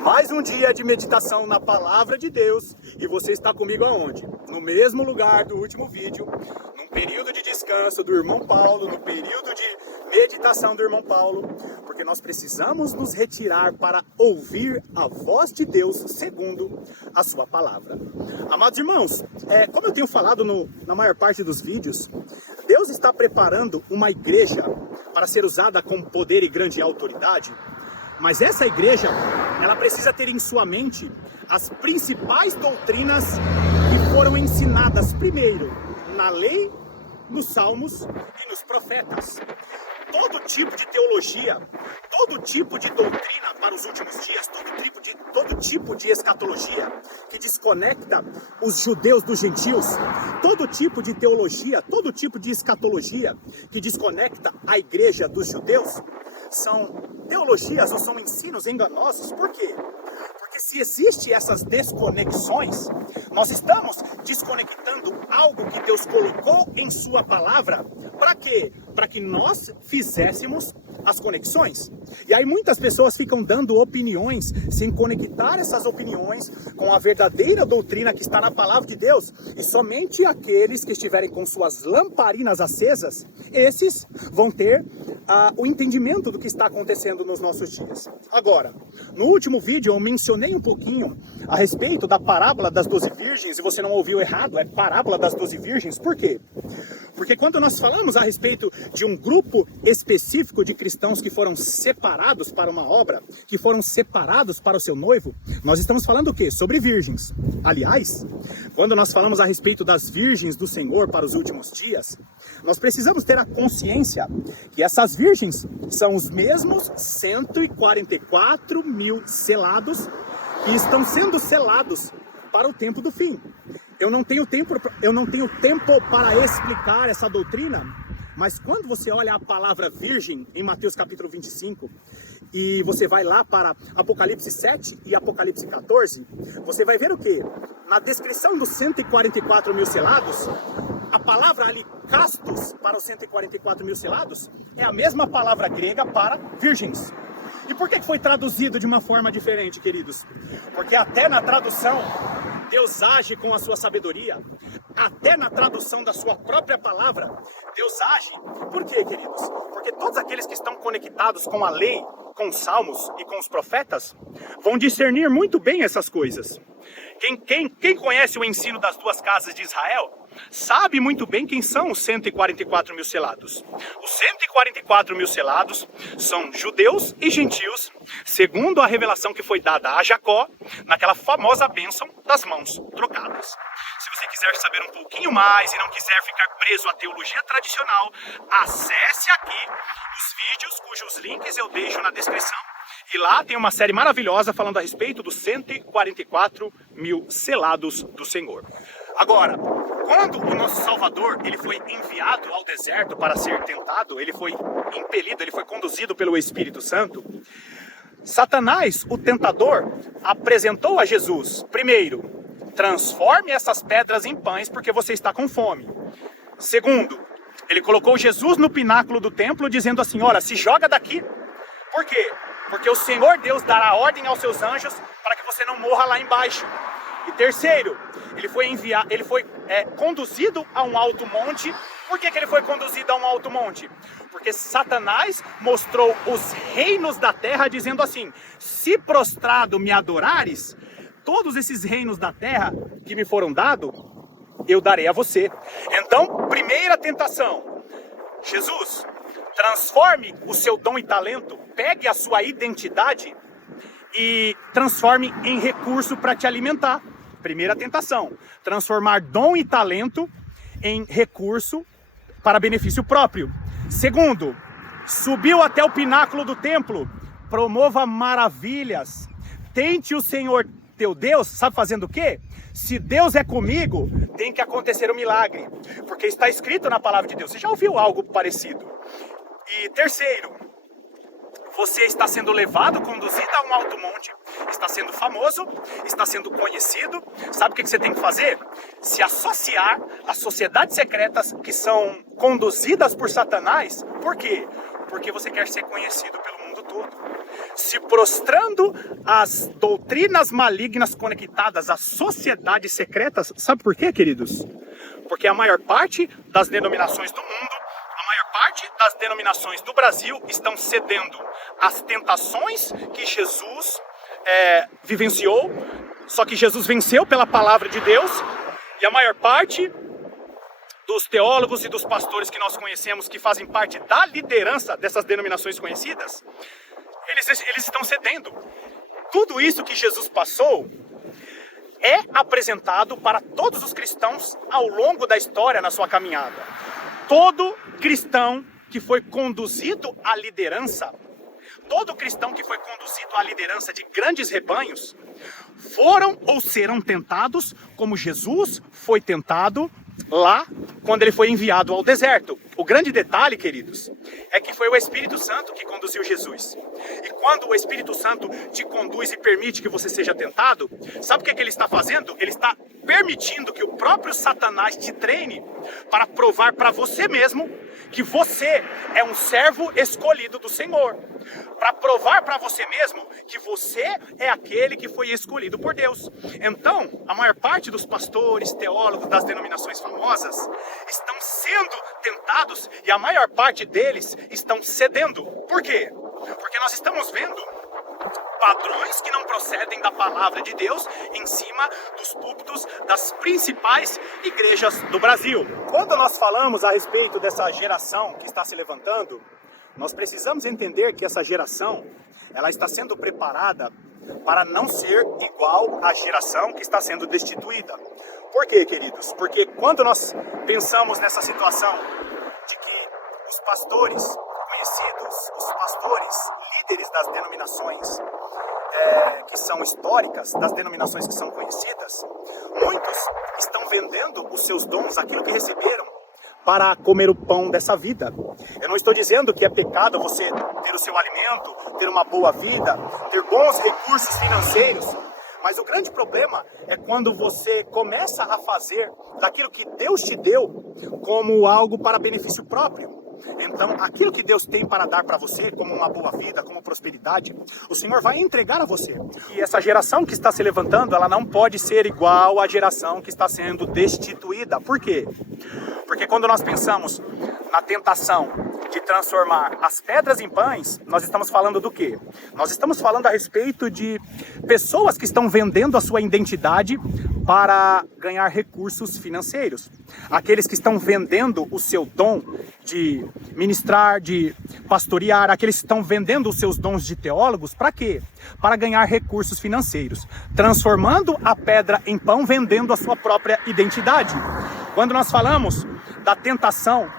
Mais um dia de meditação na Palavra de Deus. E você está comigo aonde? No mesmo lugar do último vídeo, num período de descanso do irmão Paulo, no período de meditação do irmão Paulo, porque nós precisamos nos retirar para ouvir a voz de Deus segundo a sua palavra. Amados irmãos, como eu tenho falado na maior parte dos vídeos, Deus está preparando uma igreja para ser usada com poder e grande autoridade. Mas essa igreja, ela precisa ter em sua mente as principais doutrinas que foram ensinadas primeiro na lei, nos salmos e nos profetas. Todo tipo de teologia, todo tipo de doutrina para os últimos dias, todo tipo de escatologia que desconecta os judeus dos gentios, todo tipo de teologia, todo tipo de escatologia que desconecta a igreja dos judeus, são teologias ou são ensinos enganosos. Por quê? Porque se existem essas desconexões, nós estamos desconectando algo que Deus colocou em sua palavra. Para quê? Para que nós fizéssemos as conexões. E aí muitas pessoas ficam dando opiniões sem conectar essas opiniões com a verdadeira doutrina que está na palavra de Deus. E somente aqueles que estiverem com suas lamparinas acesas, esses vão ter o entendimento do que está acontecendo nos nossos dias. Agora, no último vídeo eu mencionei um pouquinho a respeito da parábola das 12 virgens, e você não ouviu errado, é parábola das 12 virgens. Por quê? Porque quando nós falamos a respeito de um grupo específico de cristãos que foram separados para uma obra, que foram separados para o seu noivo, nós estamos falando o quê? Sobre virgens. Aliás, quando nós falamos a respeito das virgens do Senhor para os últimos dias, nós precisamos ter a consciência que essas virgens são os mesmos 144 mil selados que estão sendo selados para o tempo do fim. Eu não tenho tempo para explicar essa doutrina, mas quando você olha a palavra virgem em Mateus capítulo 25, e você vai lá para Apocalipse 7 e Apocalipse 14, você vai ver o quê? Na descrição dos 144 mil selados, a palavra ali, castos, para os 144 mil selados, é a mesma palavra grega para virgens. E por que foi traduzido de uma forma diferente, queridos? Porque até na tradução, Deus age com a sua sabedoria. Até na tradução da sua própria palavra, Deus age. Por quê, queridos? Porque todos aqueles que estão conectados com a lei, com os salmos e com os profetas, vão discernir muito bem essas coisas. Quem conhece o ensino das duas casas de Israel, sabe muito bem quem são os 144 mil selados. Os 144 mil selados são judeus e gentios, segundo a revelação que foi dada a Jacó, naquela famosa bênção das mãos trocadas. Se você quiser saber um pouquinho mais e não quiser ficar preso à teologia tradicional, acesse aqui os vídeos cujos links eu deixo na descrição. E lá tem uma série maravilhosa falando a respeito dos 144 mil selados do Senhor. Agora, quando o nosso Salvador ele foi enviado ao deserto para ser tentado, ele foi impelido, ele foi conduzido pelo Espírito Santo, Satanás, o tentador, apresentou a Jesus, primeiro, transforme essas pedras em pães porque você está com fome. Segundo, ele colocou Jesus no pináculo do templo dizendo assim, olha, se joga daqui. Por quê? Porque o Senhor Deus dará ordem aos seus anjos para que você não morra lá embaixo. E terceiro, ele foi conduzido a um alto monte. Por que ele foi conduzido a um alto monte? Porque Satanás mostrou os reinos da terra dizendo assim, se prostrado me adorares, todos esses reinos da terra que me foram dados, eu darei a você. Então, primeira tentação, Jesus, transforme o seu dom e talento, pegue a sua identidade e transforme em recurso para te alimentar. Primeira tentação, transformar dom e talento em recurso para benefício próprio. Segundo, subiu até o pináculo do templo, promova maravilhas, tente o Senhor teu Deus, sabe fazendo o quê? Se Deus é comigo, tem que acontecer um milagre, porque está escrito na palavra de Deus. Você já ouviu algo parecido? E terceiro, você está sendo levado, conduzido a um alto monte, está sendo famoso, está sendo conhecido. Sabe o que você tem que fazer? Se associar às sociedades secretas que são conduzidas por Satanás. Por quê? Porque você quer ser conhecido pelo mundo mundo todo, se prostrando às doutrinas malignas conectadas às sociedades secretas. Sabe por quê, queridos? Porque a maior parte das denominações do mundo, a maior parte das denominações do Brasil estão cedendo às tentações que Jesus vivenciou, só que Jesus venceu pela palavra de Deus, e a maior parte dos teólogos e dos pastores que nós conhecemos, que fazem parte da liderança dessas denominações conhecidas, eles estão cedendo. Tudo isso que Jesus passou é apresentado para todos os cristãos ao longo da história na sua caminhada. Todo cristão que foi conduzido à liderança, todo cristão que foi conduzido à liderança de grandes rebanhos, foram ou serão tentados como Jesus foi tentado lá quando ele foi enviado ao deserto. O grande detalhe, queridos, é que foi o Espírito Santo que conduziu Jesus. E quando o Espírito Santo te conduz e permite que você seja tentado, sabe o que ele está fazendo? Ele está permitindo que o próprio Satanás te treine para provar para você mesmo que você é um servo escolhido do Senhor. Para provar para você mesmo que você é aquele que foi escolhido por Deus. Então, a maior parte dos pastores, teólogos das denominações famosas estão sendo tentados e a maior parte deles estão cedendo. Por quê? Porque nós estamos vendo padrões que não procedem da palavra de Deus em cima dos púlpitos das principais igrejas do Brasil. Quando nós falamos a respeito dessa geração que está se levantando, nós precisamos entender que essa geração, ela está sendo preparada para não ser igual à geração que está sendo destituída. Por quê, queridos? Porque quando nós pensamos nessa situação de que os pastores conhecidos, os pastores líderes das denominações que são históricas, das denominações que são conhecidas, muitos estão vendendo os seus dons, aquilo que receberam, para comer o pão dessa vida. Eu não estou dizendo que é pecado você ter o seu alimento, ter uma boa vida, ter bons recursos financeiros, mas o grande problema é quando você começa a fazer daquilo que Deus te deu como algo para benefício próprio. Então, aquilo que Deus tem para dar para você, como uma boa vida, como prosperidade, o Senhor vai entregar a você. E essa geração que está se levantando, ela não pode ser igual à geração que está sendo destituída. Por quê? Porque quando nós pensamos na tentação de transformar as pedras em pães, nós estamos falando do quê? Nós estamos falando a respeito de pessoas que estão vendendo a sua identidade para ganhar recursos financeiros. Aqueles que estão vendendo o seu dom de ministrar, de pastorear, aqueles que estão vendendo os seus dons de teólogos, para quê? Para ganhar recursos financeiros, transformando a pedra em pão, vendendo a sua própria identidade. Quando nós falamos da tentação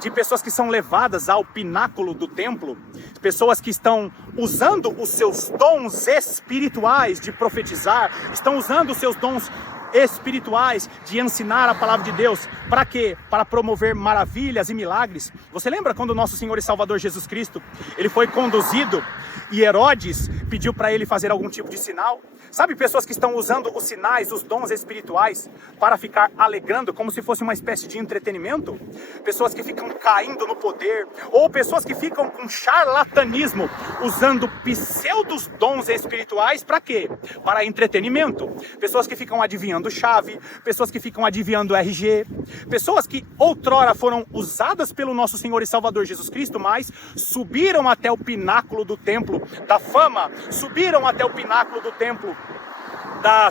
de pessoas que são levadas ao pináculo do templo, pessoas que estão usando os seus dons espirituais de profetizar, estão usando os seus dons espirituais de ensinar a palavra de Deus, para quê? Para promover maravilhas e milagres. Você lembra quando o nosso Senhor e Salvador Jesus Cristo, ele foi conduzido e Herodes pediu para ele fazer algum tipo de sinal? Sabe, pessoas que estão usando os sinais, os dons espirituais para ficar alegrando como se fosse uma espécie de entretenimento? Pessoas que ficam caindo no poder, ou pessoas que ficam com charlatanismo, usando pseudos dons espirituais para quê? Para entretenimento. Pessoas que ficam adivinhando chave, pessoas que ficam adivinhando RG, pessoas que outrora foram usadas pelo nosso Senhor e Salvador Jesus Cristo, mas subiram até o pináculo do templo da fama, subiram até o pináculo do templo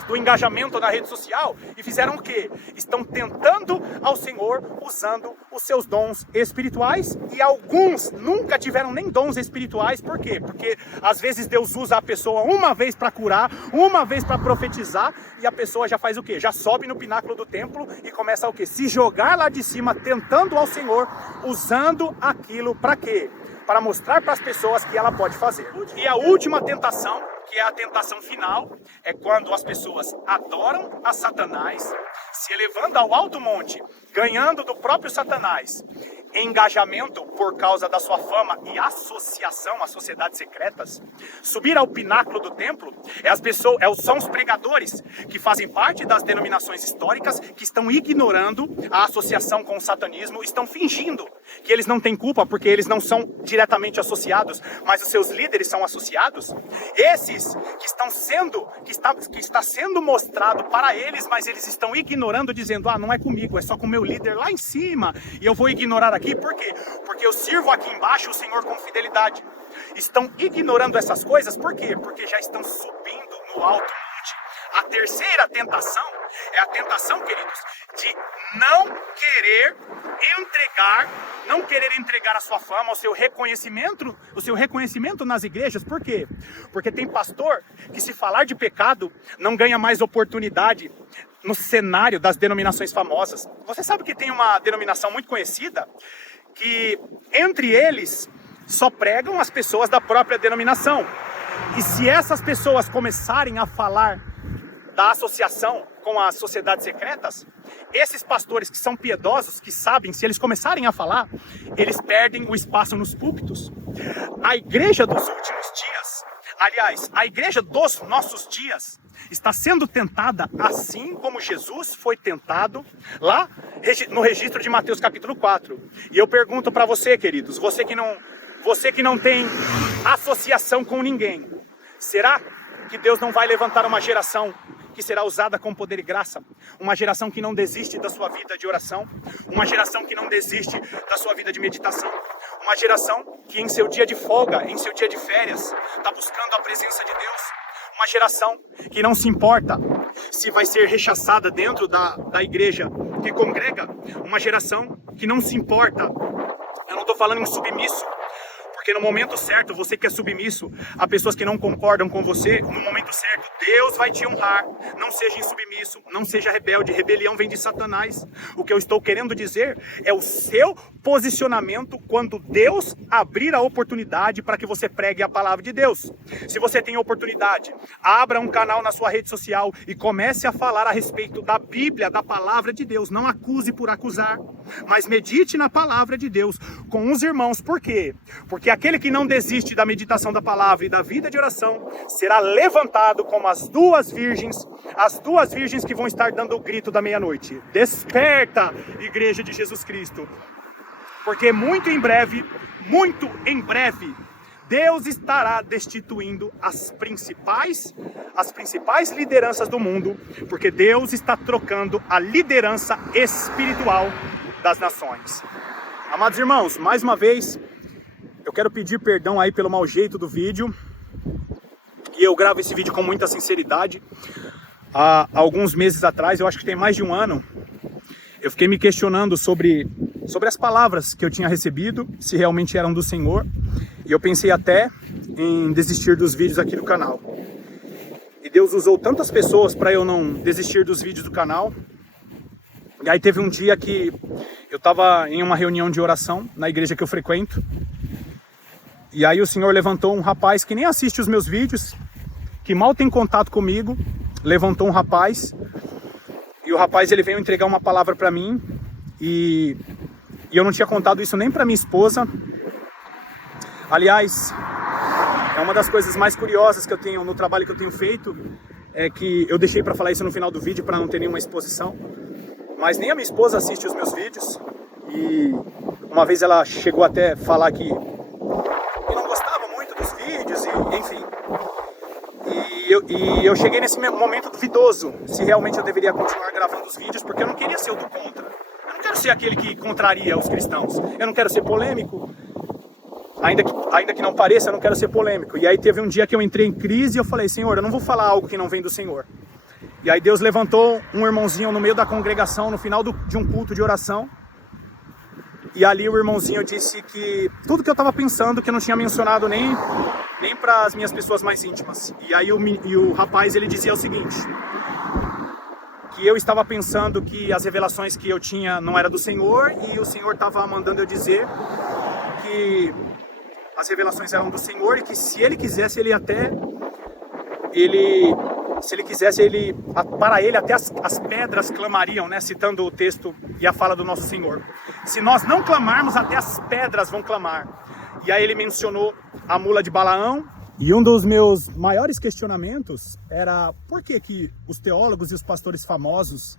do engajamento na rede social e fizeram o quê? Estão tentando ao Senhor usando os seus dons espirituais, e alguns nunca tiveram nem dons espirituais. Por quê? Porque às vezes Deus usa a pessoa uma vez para curar, uma vez para profetizar, e a pessoa já faz o quê? Já sobe no pináculo do templo e começa o quê? Se jogar lá de cima, tentando ao Senhor, usando aquilo para quê? Para mostrar para as pessoas que ela pode fazer. E a última tentação, que é a tentação final, é quando as pessoas adoram a Satanás, se elevando ao alto monte, ganhando do próprio Satanás, engajamento por causa da sua fama e associação às sociedades secretas. Subir ao pináculo do templo são os pregadores que fazem parte das denominações históricas que estão ignorando a associação com o satanismo, estão fingindo que eles não têm culpa porque eles não são diretamente associados, mas os seus líderes são associados. Esses que está sendo mostrado para eles, mas eles estão ignorando, dizendo, não é comigo, é só com o meu líder lá em cima, e eu vou ignorar aqui. Por quê? Porque eu sirvo aqui embaixo o Senhor com fidelidade. Estão ignorando essas coisas, por quê? Porque já estão subindo no alto monte. A terceira tentação é a tentação, queridos, de não querer entregar a sua fama, o seu reconhecimento nas igrejas. Por quê? Porque tem pastor que, se falar de pecado, não ganha mais oportunidade no cenário das denominações famosas. Você sabe que tem uma denominação muito conhecida que, entre eles, só pregam as pessoas da própria denominação. E se essas pessoas começarem a falar da associação com as sociedades secretas, esses pastores que são piedosos, que sabem, se eles começarem a falar, eles perdem o espaço nos púlpitos. A igreja dos últimos dias, aliás, a igreja dos nossos dias, está sendo tentada assim como Jesus foi tentado lá no registro de Mateus capítulo 4. E eu pergunto para você, queridos, você que não tem associação com ninguém, será que Deus não vai levantar uma geração que será usada com poder e graça? Uma geração que não desiste da sua vida de oração, uma geração que não desiste da sua vida de meditação, uma geração que em seu dia de folga, em seu dia de férias, está buscando a presença de Deus, uma geração que não se importa se vai ser rechaçada dentro da igreja que congrega, uma geração que não se importa. Eu não estou falando em submisso, porque no momento certo, você que é submisso a pessoas que não concordam com você, no momento certo, Deus vai te honrar. Não seja insubmisso, não seja rebelde. Rebelião vem de Satanás. O que eu estou querendo dizer é o seu posicionamento quando Deus abrir a oportunidade para que você pregue a palavra de Deus. Se você tem oportunidade, abra um canal na sua rede social e comece a falar a respeito da Bíblia, da palavra de Deus. Não acuse por acusar, mas medite na palavra de Deus com os irmãos. Por quê? Porque aquele que não desiste da meditação da palavra e da vida de oração será levantado como as duas virgens que vão estar dando o grito da meia-noite. Desperta, igreja de Jesus Cristo, porque muito em breve, Deus estará destituindo as principais lideranças do mundo, porque Deus está trocando a liderança espiritual das nações. Amados irmãos, mais uma vez, eu quero pedir perdão aí pelo mau jeito do vídeo. E eu gravo esse vídeo com muita sinceridade. Há alguns meses atrás, eu acho que tem mais de um ano, eu fiquei me questionando sobre as palavras que eu tinha recebido, se realmente eram do Senhor. E eu pensei até em desistir dos vídeos aqui do canal. E Deus usou tantas pessoas para eu não desistir dos vídeos do canal. E aí teve um dia que eu estava em uma reunião de oração na igreja que eu frequento. E aí o Senhor levantou um rapaz que nem assiste os meus vídeos, que mal tem contato comigo, levantou um rapaz, e o rapaz ele veio entregar uma palavra para mim, e eu não tinha contado isso nem para minha esposa. Aliás, é uma das coisas mais curiosas que eu tenho no trabalho que eu tenho feito, é que eu deixei para falar isso no final do vídeo para não ter nenhuma exposição, mas nem a minha esposa assiste os meus vídeos, e uma vez ela chegou até a falar que não gostava muito dos vídeos, e enfim. E eu cheguei nesse momento duvidoso, se realmente eu deveria continuar gravando os vídeos, porque eu não queria ser o do contra. Eu não quero ser aquele que contraria os cristãos. Eu não quero ser polêmico. Ainda que não pareça, eu não quero ser polêmico. E aí teve um dia que eu entrei em crise e eu falei, Senhor, eu não vou falar algo que não vem do Senhor. E aí Deus levantou um irmãozinho no meio da congregação, no final de um culto de oração. E ali o irmãozinho disse que tudo que eu estava pensando, que eu não tinha mencionado nem para as minhas pessoas mais íntimas. E aí o rapaz ele dizia o seguinte, que eu estava pensando que as revelações que eu tinha não era do Senhor, e o Senhor estava mandando eu dizer que as revelações eram do Senhor, e que se ele quisesse ele até se ele quisesse, para ele até as pedras clamariam, né? Citando o texto e a fala do nosso Senhor. Se nós não clamarmos, até as pedras vão clamar. E aí ele mencionou a mula de Balaão. E um dos meus maiores questionamentos era por que os teólogos e os pastores famosos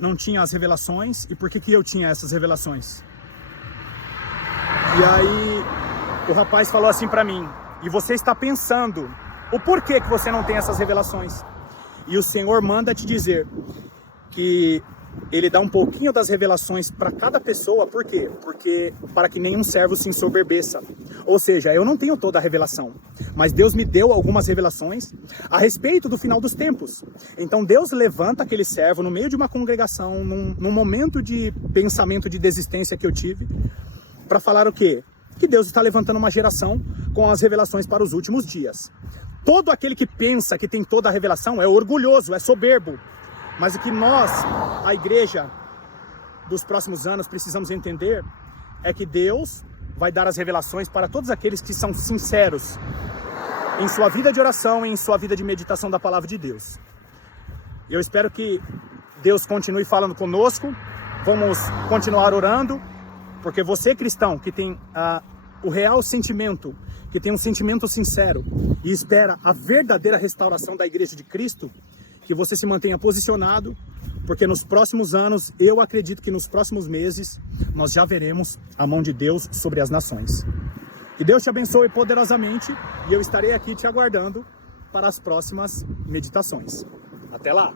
não tinham as revelações e por que eu tinha essas revelações. E aí o rapaz falou assim para mim: e você está pensando o porquê que você não tem essas revelações? E o Senhor manda te dizer que Ele dá um pouquinho das revelações para cada pessoa. Por quê? Porque para que nenhum servo se ensoberbeça. Ou seja, eu não tenho toda a revelação, mas Deus me deu algumas revelações a respeito do final dos tempos. Então Deus levanta aquele servo no meio de uma congregação, num momento de pensamento de desistência que eu tive, para falar o quê? Que Deus está levantando uma geração com as revelações para os últimos dias. Todo aquele que pensa que tem toda a revelação é orgulhoso, é soberbo. Mas o que nós, a igreja dos próximos anos, precisamos entender é que Deus vai dar as revelações para todos aqueles que são sinceros em sua vida de oração e em sua vida de meditação da palavra de Deus. Eu espero que Deus continue falando conosco, vamos continuar orando, porque você, cristão, que tem o real sentimento, que tem um sentimento sincero e espera a verdadeira restauração da igreja de Cristo, que você se mantenha posicionado, porque nos próximos anos, eu acredito que nos próximos meses, nós já veremos a mão de Deus sobre as nações. Que Deus te abençoe poderosamente e eu estarei aqui te aguardando para as próximas meditações. Até lá!